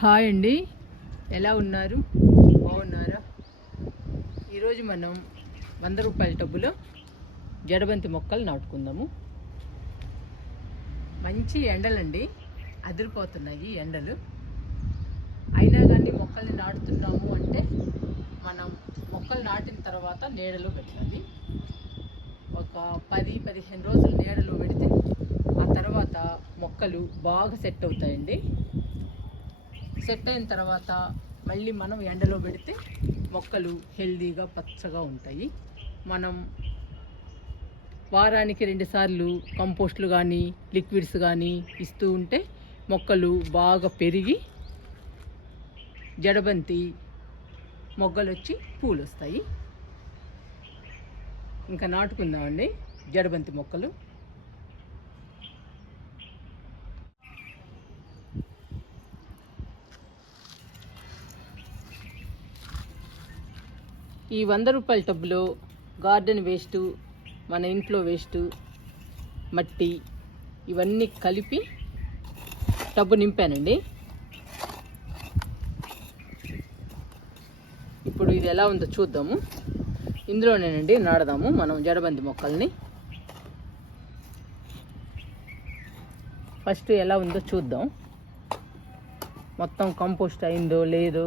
Hi అండి, ఎలా ఉన్నారు? బాగున్నారా? ఈరోజు మనం 100 రూపాయల టబ్బులో జడబంతి మొక్కలు నాటుకుందాము. మంచి ఎండలండి, అదిరిపోతున్నాయి ఎండలు. అయినా కానీ మొక్కల్ని నాటుతున్నాము అంటే మనం మొక్కలు నాటిన తర్వాత నీడలో పెట్టాలి. ఒక 10-15 రోజులు నీడలో పెడితే ఆ తర్వాత మొక్కలు బాగా సెట్ అవుతాయండి. సెట్ అయిన తర్వాత మళ్ళీ మనం ఎండలో పెడితే మొక్కలు హెల్దీగా పచ్చగా ఉంటాయి. మనం వారానికి 2 సార్లు కంపోస్ట్లు కానీ లిక్విడ్స్ కానీ ఇస్తూ ఉంటే మొక్కలు బాగా పెరిగి జడబంతి మొగ్గలు వచ్చి పూలు వస్తాయి. ఇంకా నాటుకుందామండి జడబంతి మొక్కలు. ఈ 100 రూపాయల టబ్బులో గార్డెన్ వేస్టు, మన ఇంట్లో వేస్టు, మట్టి ఇవన్నీ కలిపి టబ్బు నింపానండి. ఇప్పుడు ఇది ఎలా ఉందో చూద్దాము. ఇందులోనేనండి నాడదాము మనం జడబంతి మొక్కల్ని. ఫస్ట్ ఎలా ఉందో చూద్దాం, మొత్తం కంపోస్ట్ అయిందో లేదో.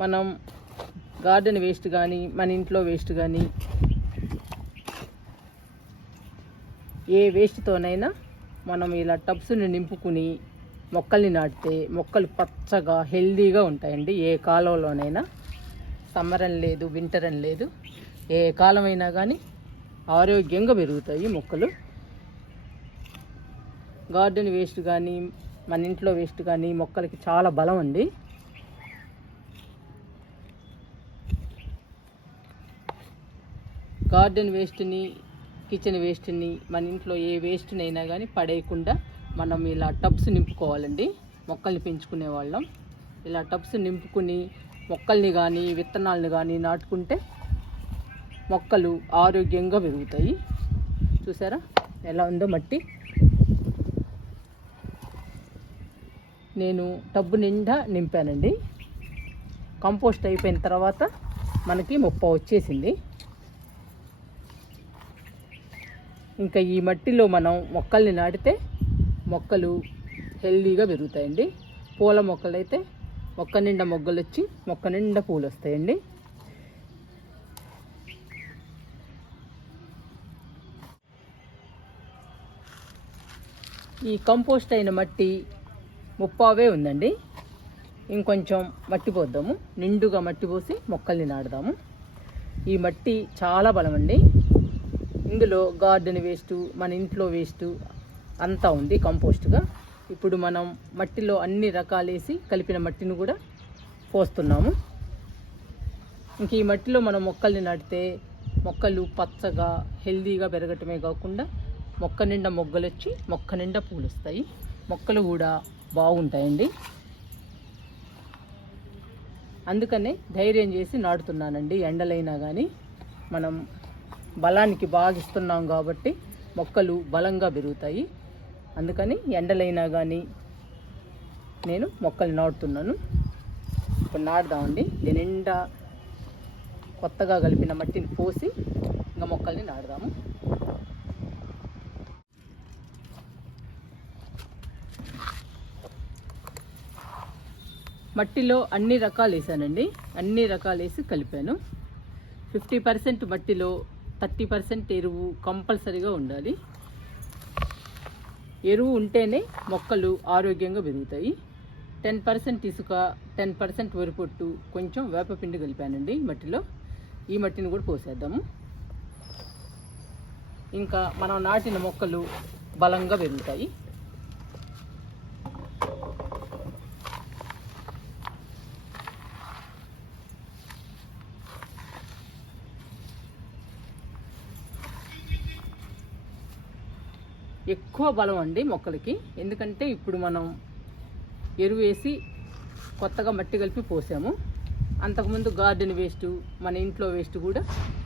మనం గార్డెన్ వేస్ట్ కానీ మన ఇంట్లో వేస్ట్ కానీ ఏ వేస్ట్తోనైనా మనం ఇలా టబ్స్ని నింపుకుని మొక్కల్ని నాటితే మొక్కలు పచ్చగా హెల్దీగా ఉంటాయండి. ఏ కాలంలోనైనా, సమ్మర్ అని లేదు, వింటర్ అని లేదు, ఏ కాలమైనా కానీ ఆరోగ్యంగా పెరుగుతాయి మొక్కలు. గార్డెన్ వేస్ట్ కానీ మన ఇంట్లో వేస్ట్ కానీ మొక్కలకి చాలా బలం అండి. గార్డెన్ వేస్ట్ని, కిచెన్ వేస్ట్ని, మన ఇంట్లో ఏ వేస్ట్నైనా కానీ పడేయకుండా మనం ఇలా టబ్స్ నింపుకోవాలండి. మొక్కల్ని పెంచుకునే వాళ్ళం ఇలా టబ్స్ నింపుకుని మొక్కల్ని కానీ విత్తనాలను కానీ నాటుకుంటే మొక్కలు ఆరోగ్యంగా పెరుగుతాయి. చూసారా ఎలా ఉందో మట్టి. నేను టబ్బు నిండా నింపానండి. కంపోస్ట్ అయిపోయిన తర్వాత మనకి మొప్ప వచ్చేసింది. ఇంకా ఈ మట్టిలో మనం మొక్కల్ని నాటితే మొక్కలు హెల్దీగా పెరుగుతాయండి. పూల మొక్కలు అయితే మొక్క నిండా మొగ్గలు వచ్చి మొక్క నిండా పూలు వస్తాయండి. ఈ కంపోస్ట్ అయిన మట్టి ముప్పావే ఉందండి. ఇంకొంచెం మట్టి పోద్దాము, నిండుగా మట్టి పోసి మొక్కల్ని నాటుదాము. ఈ మట్టి చాలా బలం అండి. ఇందులో గార్డెన్ వేస్టు, మన ఇంట్లో వేస్టు అంతా ఉంది కంపోస్ట్గా. ఇప్పుడు మనం మట్టిలో అన్ని రకాలేసి కలిపిన మట్టిని కూడా పోస్తున్నాము. ఇంక ఈ మట్టిలో మనం మొక్కల్ని నాటితే మొక్కలు పచ్చగా హెల్దీగా పెరగటమే కాకుండా మొక్క నిండా మొగ్గలు వచ్చి మొక్క నిండా పూలు వస్తాయి. మొక్కలు కూడా బాగుంటాయండి. అందుకనే ధైర్యం చేసి నాటుతున్నానండి. ఎండలైనా కానీ మనం బలానికి బాగా ఇస్తున్నాం కాబట్టి మొక్కలు బలంగా పెరుగుతాయి. అందుకని ఎండలైనా కానీ నేను మొక్కలు నాటుతున్నాను. ఇప్పుడు నాటుదామండి. దీని నిండా కొత్తగా కలిపిన మట్టిని పోసి ఇంకా మొక్కల్ని నాటుదాము. మట్టిలో అన్ని రకాలు వేసానండి. అన్ని రకాలు వేసి కలిపాను. 50% మట్టిలో 30% ఎరువు కంపల్సరీగా ఉండాలి. ఎరువు ఉంటేనే మొక్కలు ఆరోగ్యంగా పెరుగుతాయి. 10% ఇసుక, 10% వరిపొట్టు, కొంచెం వేపపిండి కలిపానండి మట్టిలో. ఈ మట్టిని కూడా పోసేద్దాము. ఇంకా మనం నాటిన మొక్కలు బలంగా పెరుగుతాయి. ఎక్కువ బలం అండి మొక్కలకి. ఎందుకంటే ఇప్పుడు మనం ఎరువు వేసి కొత్తగా మట్టి కలిపి పోసాము. అంతకుముందు గార్డెన్ వేస్ట్, మన ఇంట్లో వేస్ట్ కూడా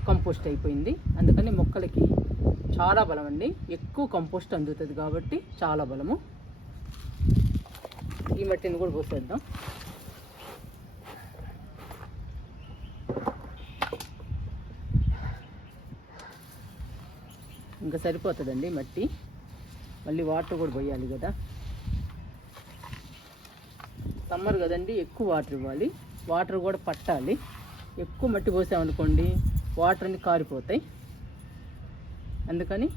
కంపోస్ట్ అయిపోయింది. అందుకని మొక్కలకి చాలా బలం అండి, ఎక్కువ కంపోస్ట్ అందుతుంది కాబట్టి చాలా బలము. ఈ మట్టిని కూడా పోసేద్దాం. ఇంకా సరిపోతుందండి మట్టి, మళ్ళీ వాటర్ కూడా పోయాలి కదా, సమ్మర్ కదండి, ఎక్కువ వాటర్ ఇవ్వాలి, వాటర్ కూడా పట్టాలి. ఎక్కువ మట్టి పోసామనుకోండి వాటర్ అన్ని కారిపోతాయి, అందుకని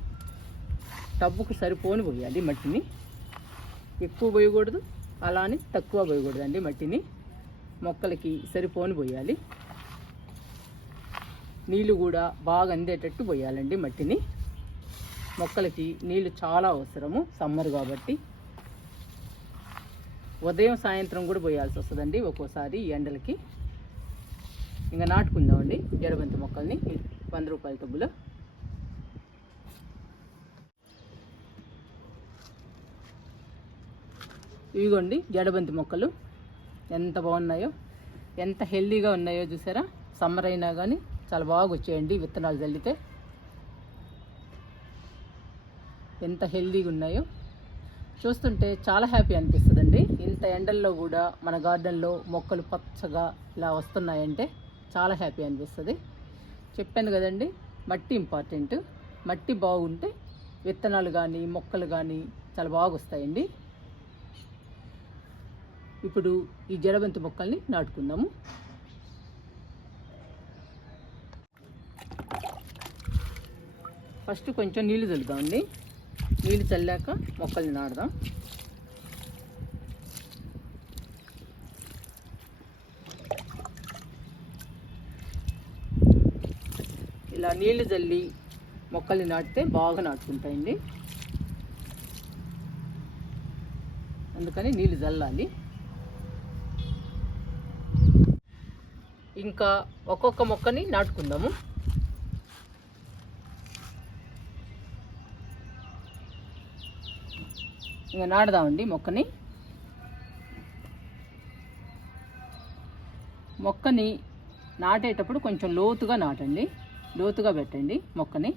టబ్బుకు సరిపోని పోయాలి మట్టిని. ఎక్కువ పోయకూడదు, అలా అని తక్కువ పోయకూడదండి మట్టిని, మొక్కలకి సరిపోని పోయాలి. నీళ్ళు కూడా బాగా అందేటట్టు పోయాలండి మట్టిని. మొక్కలకి నీళ్ళు చాలా అవసరము సమ్మర్ కాబట్టి. ఉదయం సాయంత్రం కూడా పోయాల్సి వస్తుందండి ఒక్కోసారి ఈ ఎండలకి. ఇంకా నాటుకుందామండి జడబంతి మొక్కల్ని 100 రూపాయల టబ్బులో. ఇవిగోండి జడబంతి మొక్కలు ఎంత బాగున్నాయో, ఎంత హెల్దీగా ఉన్నాయో చూసారా. సమ్మర్ అయినా కానీ చాలా బాగా వచ్చాయండి విత్తనాలు చల్లితే, ఎంత హెల్దీగా ఉన్నాయో. చూస్తుంటే చాలా హ్యాపీ అనిపిస్తుందండి. ఇంత ఎండల్లో కూడా మన గార్డెన్లో మొక్కలు పచ్చగా ఇలా వస్తున్నాయంటే చాలా హ్యాపీ అనిపిస్తుంది. చెప్పాను కదండి, మట్టి ఇంపార్టెంట్. మట్టి బాగుంటే విత్తనాలు కానీ మొక్కలు కానీ చాలా బాగా వస్తాయండి. ఇప్పుడు ఈ జడబంతి మొక్కల్ని నాటుకుందాము. ఫస్ట్ కొంచెం నీళ్లు చల్లుదామండి. నీళ్ళు చల్లాక మొక్కల్ని నాటుదాం. ఇలా నీళ్లు చల్లి మొక్కల్ని నాటితే బాగా నాటుకుంటాయండి, అందుకని నీళ్ళు చల్లాలి. ఇంకా ఒక్కొక్క మొక్కని నాటుకుందాము. ఇంకా నాటుదామండి మొక్కని. మొక్కని నాటేటప్పుడు కొంచెం లోతుగా నాటండి, లోతుగా పెట్టండి మొక్కని,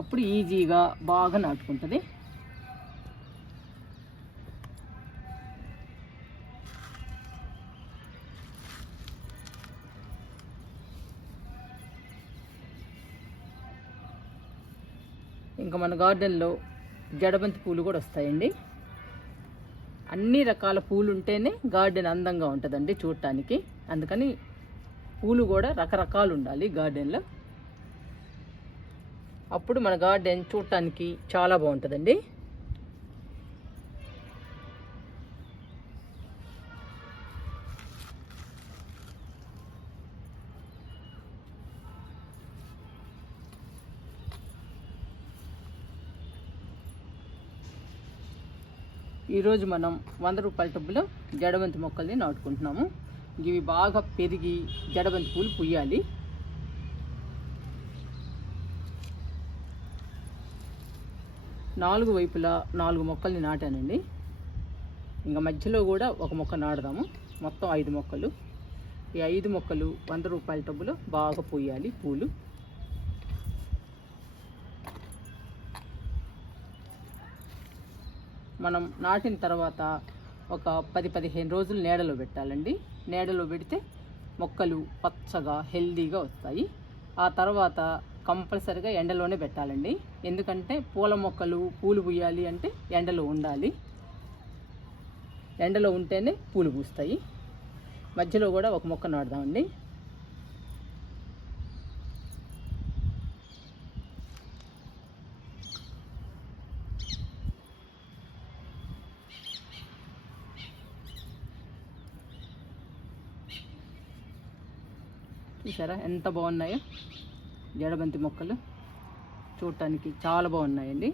అప్పుడు ఈజీగా బాగా నాటుకుంటుంది. ఇంకా మన గార్డెన్లో జడబంతి పూలు కూడా వస్తాయండి. అన్ని రకాల పూలు ఉంటేనే గార్డెన్ అందంగా ఉంటుందండి చూడటానికి, అందుకని పూలు కూడా రకరకాలు ఉండాలి గార్డెన్లో, అప్పుడు మన గార్డెన్ చూడటానికి చాలా బాగుంటుందండి. ఈరోజు మనం 100 రూపాయల టబ్బులో జడబంతి మొక్కల్ని నాటుకుంటున్నాము. ఇవి బాగా పెరిగి జడబంతి పూలు పుయ్యాలి. నాలుగు వైపులా 4 మొక్కల్ని నాటానండి. ఇంకా మధ్యలో కూడా ఒక మొక్క నాటుదాము. మొత్తం 5 మొక్కలు. ఈ 5 మొక్కలు 100 రూపాయల టబ్బులో బాగా పుయ్యాలి పూలు. మనం నాటిన తర్వాత ఒక 10-15 రోజులు నీడలో పెట్టాలండి. నీడలో పెడితే మొక్కలు పచ్చగా హెల్దీగా వస్తాయి. ఆ తర్వాత కంపల్సరిగా ఎండలోనే పెట్టాలండి, ఎందుకంటే పూల మొక్కలు పూలు పూయాలి అంటే ఎండలో ఉండాలి. ఎండలో ఉంటేనే పూలు పూస్తాయి. మధ్యలో కూడా ఒక మొక్క నాటుదామండి. చూసారా ఎంత బాగున్నాయో జడబంతి మొక్కలు, చూడటానికి చాలా బాగున్నాయండి.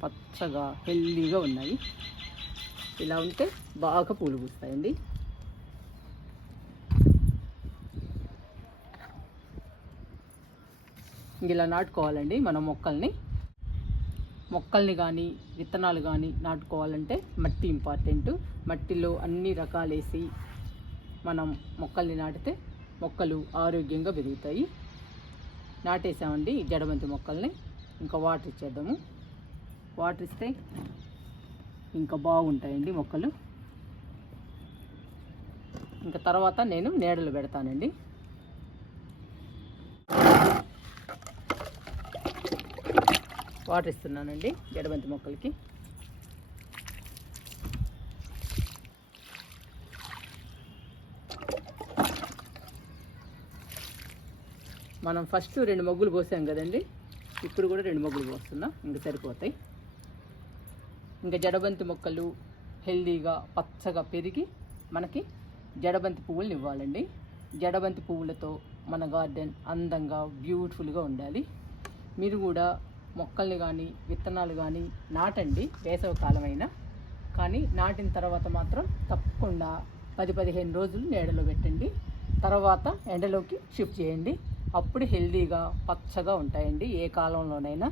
పచ్చగా హెల్దీగా ఉన్నాయి. ఇలా ఉంటే బాగా పూలు పూస్తాయండి. ఇలా నాటుకోవాలండి మనం మొక్కల్ని కానీ విత్తనాలు కానీ నాటుకోవాలంటే మట్టి ఇంపార్టెంట్. మట్టిలో అన్ని రకాలేసి మనం మొక్కల్ని నాటితే మొక్కలు ఆరోగ్యంగా పెరుగుతాయి. నాటేసామండి ఈ జడబంతి మొక్కల్ని. ఇంకా వాటర్ ఇచ్చేద్దాము. వాటర్ ఇస్తే ఇంకా బాగుంటాయండి మొక్కలు. ఇంకా తర్వాత నేను నీడలు పెడతానండి. వాటర్ ఇస్తున్నానండి జడబంతి మొక్కలకి. మనం ఫస్ట్ 2 మొగ్గులు పోసాం కదండి, ఇప్పుడు కూడా 2 మొగ్గులు పోస్తున్నా, ఇంకా సరిపోతాయి. ఇంకా జడబంతి మొక్కలు హెల్దీగా పచ్చగా పెరిగి మనకి జడబంతి పువ్వులు ఇవ్వాలండి. జడబంతి పువ్వులతో మన గార్డెన్ అందంగా బ్యూటిఫుల్గా ఉండాలి. మీరు కూడా మొక్కల్ని కానీ విత్తనాలు కానీ నాటండి, వేసవి కాలమైనా. కానీ నాటిన తర్వాత మాత్రం తప్పకుండా 10-15 రోజులు నీడలో పెట్టండి. తర్వాత ఎండలోకి షిఫ్ట్ చేయండి. అప్పుడు హెల్దీగా పచ్చగా ఉంటాయండి ఏ కాలంలోనైనా.